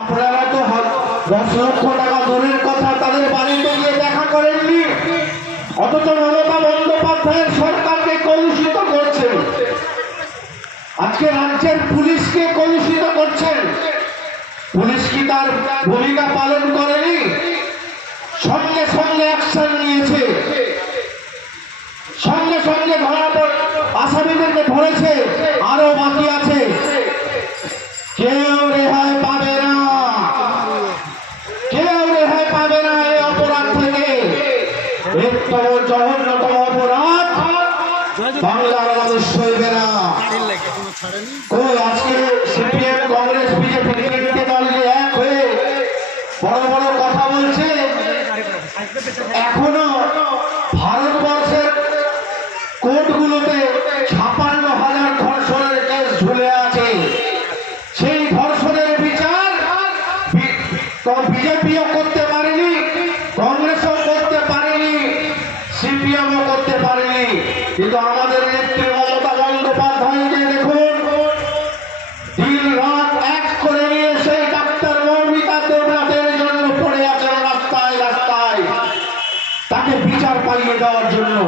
আপনারা তো 10 লক্ষ টাকা দূরের কথা তাদের বাড়িতে গিয়ে দেখা করেননি, অথচ মমতা বন্দ্যোপাধ্যায়ের সরকারকে কলুষিত করছেন। আজকে রাজ্যের পুলিশকে কলুষিত করছেন। পুলিশ কি তার ভূমিকা পালন করেনি? সঙ্গে সঙ্গে অ্যাকশন নিয়েছে, সঙ্গে সঙ্গে আসামিদেরকে ধরেছে, আরো বাকি আছে। কেউ রেহাই পাবে না, কেউ রেহাই পাবে না এই অপরাধ থেকে। বৃহত্তম জঘন্যতম অপরাধ বাংলার মানুষ সইবে না। আজকে সিপিএম, কংগ্রেস, বিজেপি তিনটে দল যে এক হয়ে বড় বড় কথা বলছে, এখনো ভারতবর্ষের কোর্টগুলোতে 56,000 ধর্ষণের কেস ঝুলে আছে। সেই ধর্ষণের বিচার বিজেপিও করতে পারেনি, কংগ্রেসও করতে পারেনি, সিপিএমও করতে পারেনি। কিন্তু আমাদের নেত্রী মমতা বন্দ্যোপাধ্যায়কে দেখুন, দিন রাত এক করে নিয়ে সেই ডাক্তার মৌমিতা দেবনাথের জন্য পড়ে আছেন রাস্তায় রাস্তায়, তাকে বিচার পাইয়ে দেওয়ার জন্য।